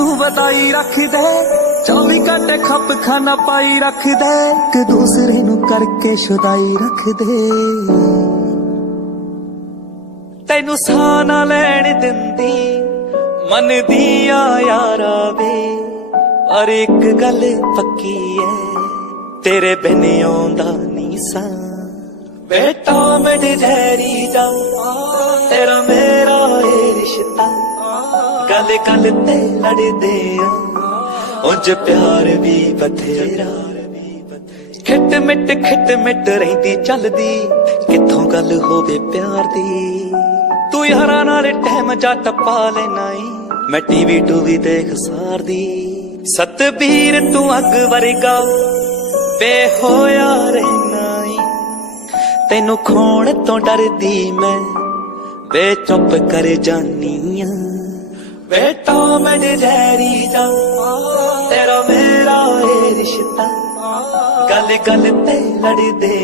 नू बताई रख दे, 24 घंटे खप खाना पाई रख दे, एक दूसरे नू करके शुदाई रख दे। तैनू साह ना लैण दिंदी मन दिया यारा वे, पर एक गल पक्की है तेरे बिन आउंदा नी सा। बेटा मेरे जहरी जा तेरा मेरा ए रिश्ता, गल गल ते लड़दे उंज प्यार भी बथेरा। खिट मिट रहिंदी चलदी किथों गल होवे प्यार दी। तू यारा नाल टाइम जा टप्पा लेना, मैं टीवी टूवी देख सार दी। सतबीर तू अग वर्गा बेहोया रहना, तेनू खोण तो डरदी मैं बे चुप कर जानी। बेटा मेरे जहरी जा तेरा मेरा ए रिश्ता, गल गल ते लड़दे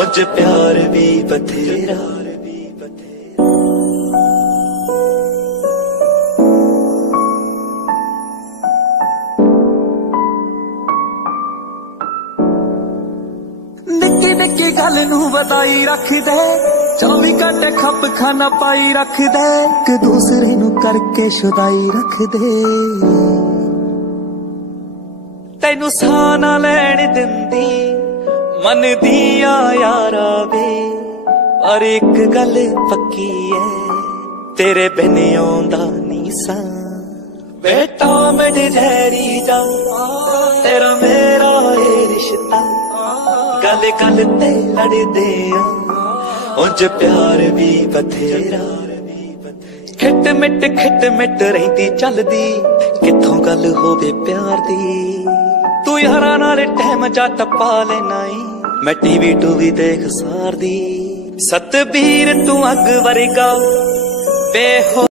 उंज प्यार भी बथेरा। निक्की निक्की गल नू बताई रख दे, 24 घंटे खप खाना पाई रख दे, एक दूसरे नू करके शुदाई रख दे। तैनू साह ना लैण दिंदी मन दिया यारा वे, पर एक गल पक्की है तेरे बिन आउंदा नी सा। बेटा मेरे जहरी जा तेरा मेरा ए रिश्ता, गल गल ते लड़दे उंज प्यार भी बथेरा। खिट मिट रहिंदी चलदी किथों गल होवे प्यार दी। तू यारा नाल टाइम जा टप्पा लेना, मैं टीवी टूवी देख सार दी। सतबीर तू अग वर्गा बेहो